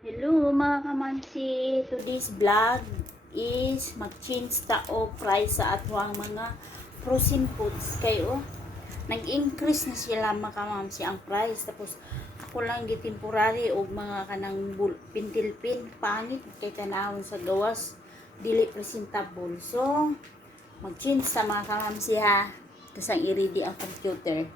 Hello mga kamansi, today's vlog is mag-change ta og price sa atwang mga frozen foods kayo. Nag-increase na sila mga kamansi ang price, tapos ako lang di temporary og mga kanang pintilpin pangit kay tanawon sa gawas dili presentable. So mag-change sa mga kamansi ha, kasang i-ready ang computer.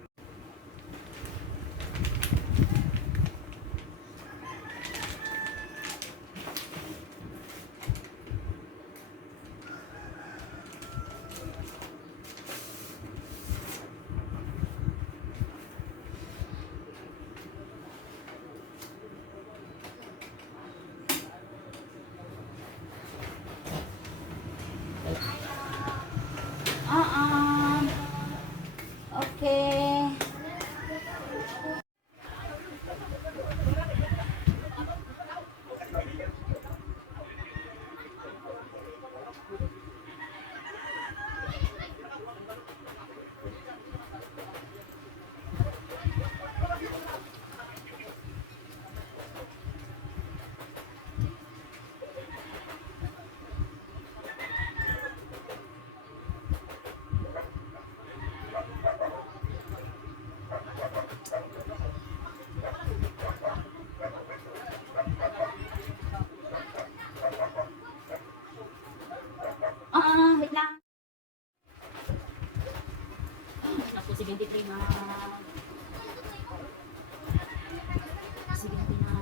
Okay. Wait lang. Naku, 73 na. 70 na.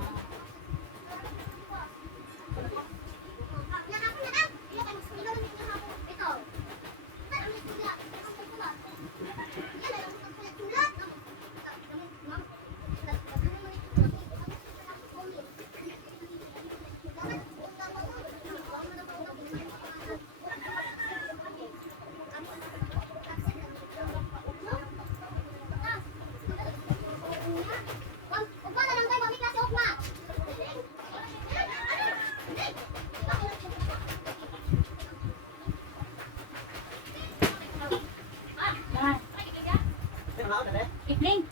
Ipling.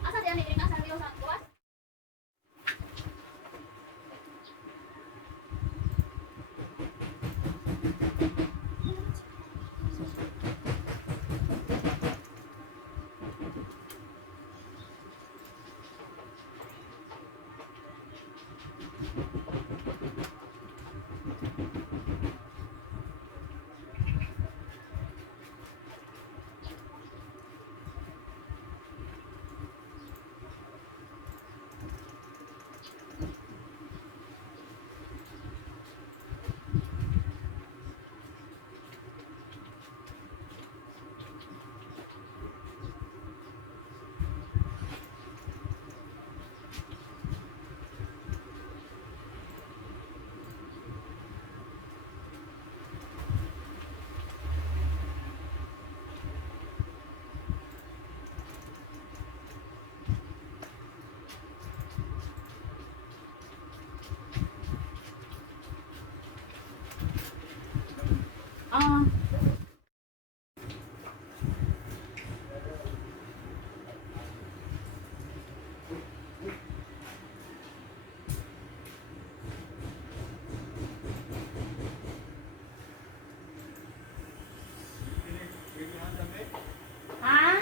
Asa diyan ni Trina sa sa buwas? Ah. Ha?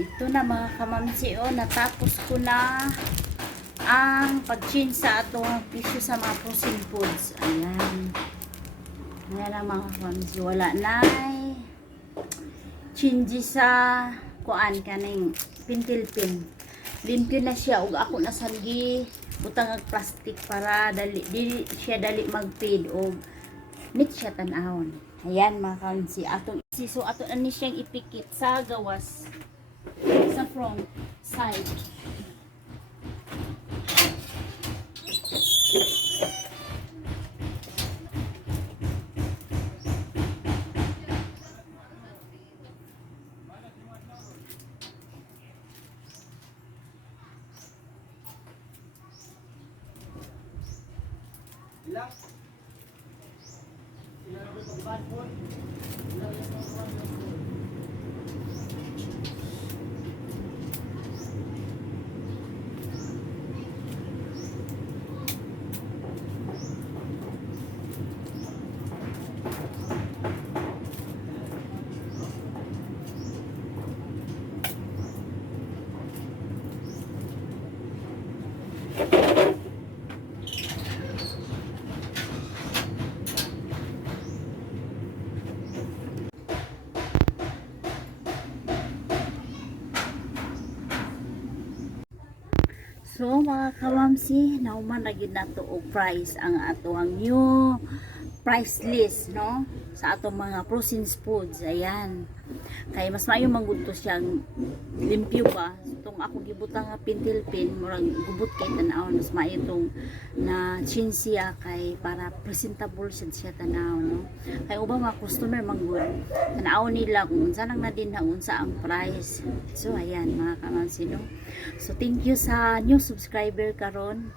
Ito na mga kamamsi, natapos ko na ang pag-change sa atong pisyo sa mga frozen foods. Ayan. Ayan ang mga kamamsi. Wala na change sa kuan kaning pintilpin. limpyo na siya ug ako na sagi butang ang plastic para dili siya dali mag-fade ug neat siya tan-awon. Ayan mga kaunsi, atong so ato na ni siyang ipikit sa gawas sa front side. So mga kamamsi, nauman na gid nato og price ang atoang new price list no sa atong mga frozen foods. Ayan. Kay mas maayo manggudto siyang limpyo ba. Itong ako gibutang nga pintilpin murag gubot kay tan-aw mas maayo tong na chinsiya kay para presentable siya tan-aw no. Kay ubang mga customer manggud tan-aw nila kung unsa nang nadin na unsa ang price. So ayan mga kamamsi no. So thank you sa new subscriber karon.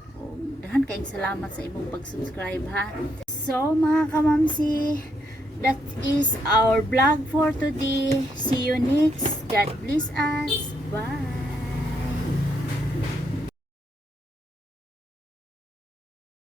Dahan kayong salamat sa imong pag-subscribe ha. So mga kamamsi, that is our vlog for today. See you next. God bless us. Bye.